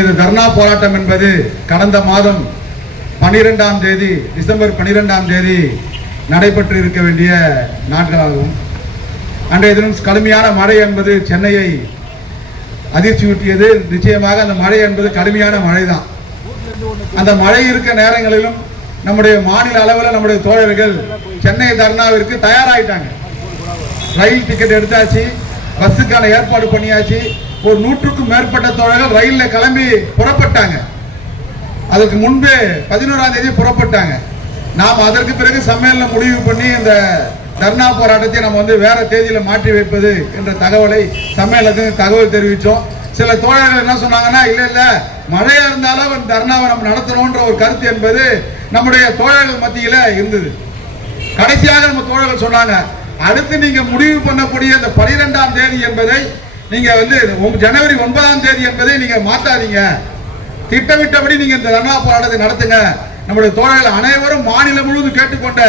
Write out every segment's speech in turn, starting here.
இது தர்ணா போராட்டம் என்பது கடந்த மாதம் 12ஆம் தேதி டிசம்பர் 12ஆம் தேதி நடைபெற்று இருக்க வேண்டிய நாட்களாகும். அன்றைய தினம் கடுமையான மழை என்பது சென்னையை அதிர்ச்சியூட்டியது. நிச்சயமாக அந்த மழை என்பது கடுமையான மழை தான். அந்த மழை இருக்க நேரங்களிலும் நம்முடைய மாநில அளவில் நம்முடைய தோழர்கள் சென்னை தர்ணாவிற்கு தயாராயிட்டாங்க. ரயில் டிக்கெட் எடுத்தாச்சு, பஸ்ஸுக்கான ஏற்பாடு பண்ணியாச்சு. ஒரு 100க்கும் மேற்பட்ட தோழர்கள் ரயிலில் கிளம்பி புறப்பட்டாங்க. அதற்கு முன்பே 11ஆம் தேதி புறப்பட்டாங்க. நாம் அதற்கு பிறகு சம்மேளனம் முடிவு பண்ணி இந்த தர்ணா போராட்டத்தை நம்ம வேற தேதியில மாற்றி வைப்பது என்ற தகவலை சம்மேளனத்துக்கு தகவல் தெரிவித்தோம். சில தோழர்கள் என்ன சொன்னாங்கன்னா, இல்ல மழையா இருந்தாலும் தர்ணாவை நம்ம நடத்தணும்ன்ற ஒரு கருத்து என்பது நம்முடைய தோழர்கள் மத்தியில இருந்தது. கடைசியாக நம்ம தோழர்கள் சொன்னாங்க, அடுத்து நீங்க முடிவு பண்ணக்கூடிய இந்த 12ஆம் தேதி என்பதை நீங்க ஜனவரி 9ஆம் தேதி என்பதை நீங்க மாத்தாதீங்க, திட்டமிட்டபடி நீங்க இந்த தர்ணா போராட்டத்தை நடத்துங்க. நம்முடைய தோழர்கள் அனைவரும் மாநிலம் முழுவதும் கேட்டுக்கொண்ட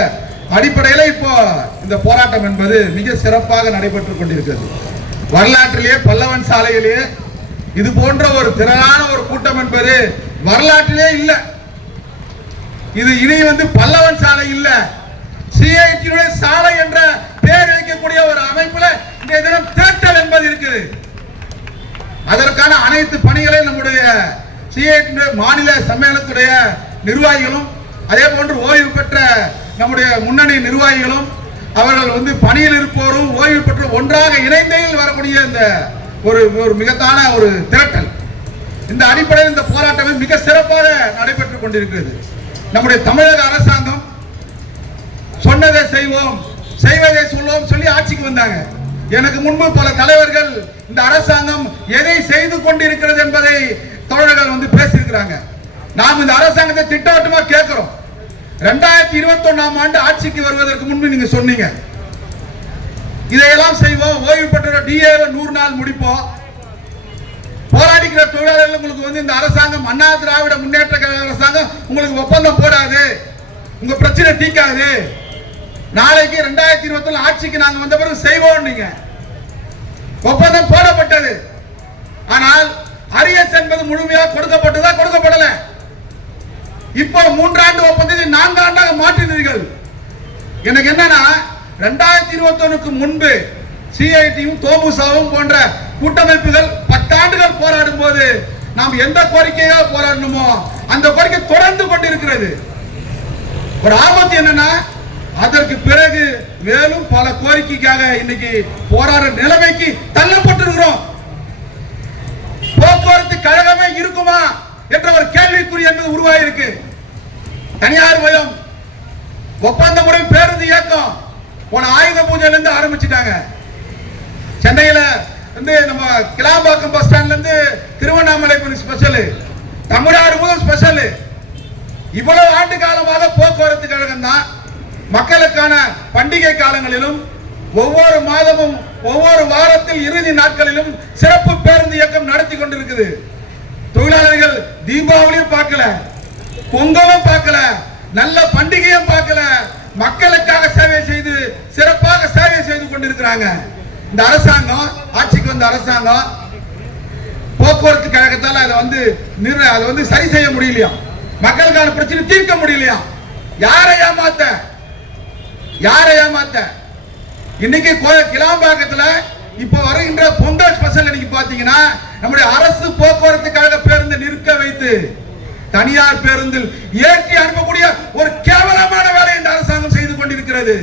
அடிப்படையில் இப்போ இந்த போராட்டம் என்பது மிக சிறப்பாக நடைபெற்றுக் கொண்டிருக்கிறது. வரலாற்றிலேயே பல்லவன் சாலையிலேயே இது போன்ற ஒரு திரளான ஒரு கூட்டம் என்பது வரலாற்றிலே இல்லை. இது இனி பல்லவன் சாலை இல்ல, சிஐடியுடைய சாலை என்ற பெயர் வைக்கக்கூடிய ஒரு அமைப்புல இந்த தினம் தேர்தல் என்பது இருக்குது. அதற்கான அனைத்து பணிகளை நம்முடைய சிஐடி மாநில சம்மேளனத்துடைய நிர்வாகிகளும் அதே போன்று ஓய்வு பெற்ற நம்முடைய முன்னணி நிர்வாகிகளும் அவர்கள் பணியில் இருப்போரும் ஓய்வு பெற்ற ஒன்றாக இணைந்தையில் வரக்கூடிய இந்த ஒரு மிகத்தான ஒரு திரட்டல். இந்த அடிப்படையில் இந்த போராட்டம் மிக சிறப்பாக நடைபெற்றுக் கொண்டிருக்கிறது. நம்முடைய தமிழக அரசாங்கம் சொன்னதை செய்வோம், செய்வதை சொல்வோம் சொல்லி ஆட்சிக்கு வந்தாங்க. எனக்கு முன்பு பல தலைவர்கள் இந்த அரசாங்கம் எதை செய்து கொண்டிருக்கிறது என்பதை தோழர்கள் பேசியிருக்கிறாங்க. நாம் இந்த அரசாங்கத்தை திட்டவட்டமா கேட்கிறோம். 2021ஆம் ஆண்டு ஆட்சிக்கு வருவதற்கு முன்பு நீங்க சொன்னீங்க, இதையெல்லாம் செய்வோம், ஓய்வு பெற்ற டிஏ 100 நாள் முடிப்போம், போராடிக்கிற தொழிலாளர்கள் உங்களுக்கு இந்த அரசாங்கம் அண்ணா திராவிட முன்னேற்ற கழக அரசாங்கம் உங்களுக்கு ஒப்பந்தம் போடாது, உங்க பிரச்சனை தீக்காது, நாளைக்கு 2021 ஆட்சிக்கு நாங்க வந்த பிறகு செய்வோம். நீங்க ஒப்பந்தம் போடப்பட்டது. ஆனால் அரியஸ் என்பது முழுமையாக கொடுக்கப்பட்டதா, கொடுக்கப்படல. இப்போ 3 ஆண்டு ஒப்பந்தத்தை 4 ஆண்டாக மாற்றினீர்கள். எனக்கு என்னன்னா, 2021க்கு முன்பு சிஐடியும் தோமுசாவும் போன்ற கூட்டமைப்புகள் 10 ஆண்டுகள் போராடும் போது நாம் எந்த கோரிக்கையாக போராடணுமோ அந்த கோரிக்கை தொடர்ந்து கொண்டிருக்கிறது. ஒரு ஆபத்து என்னன்னா, அதற்கு பிறகு மேலும் பல கோரிக்கைக்காக இன்னைக்கு போராடுற நிலைமைக்கு தள்ளப்பட்டிருக்கிறோம். போக்குவரத்து கழகமே இருக்குமா என்ற ஒரு கேள்விக்குறி என்பது உருவாயிருக்கு. தனியார் மயம் ஒப்பந்த முறை பேருந்து இயக்கம் போன ஆயுத பூஜையில இருந்து ஆரம்பிச்சுட்டாங்க. சென்னையில நம்ம கிளாம்பாக்கம் பஸ் ஸ்டாண்ட்ல இருந்து திருவண்ணாமலை ஸ்பெஷல், தமிழ்நாடு முதல் ஸ்பெஷல். இவ்வளவு ஆண்டு காலமாக போக்குவரத்து கழகம் தான் மக்களுக்கான பண்டிகை காலங்களிலும் ஒவ்வொரு மாதமும் ஒவ்வொரு வாரத்தில் இறுதி நாட்களிலும் சிறப்பு பேருந்து இயக்கம் நடத்தி கொண்டிருக்குது. தொழிலாளர்கள் தீபாவளியும் பார்க்கல, பொங்கலும் பார்க்கல, நல்ல பண்டிகையும் பார்க்கல, மக்களுக்காக சேவை செய்து சிறப்பாக சேவை செய்து கொண்டிருக்கிறாங்க. இந்த அரசாங்கம் ஆட்சிக்கு வந்த அரசாங்கம் போக்குவரத்து கழகத்தால் அதை சரி செய்ய முடியலையா, மக்களுக்கான பிரச்சனை தீர்க்க முடியலையா. யாரை ஏமாத்த இன்னைக்கு கிளாம்பாக்கத்துல இப்ப வருகின்ற பொங்கல் ஸ்பெஷல் இன்னைக்கு பாத்தீங்கன்னா நம்முடைய அரசு போக்குவரத்து கழக பேருந்து நிற்க வைத்து தனியார் பேருந்தில் ஏற்றி அனுப்பக்கூடிய ஒரு கேவலமான வேலை இந்த அரசாங்கம் செய்து கொண்டிருக்கிறது.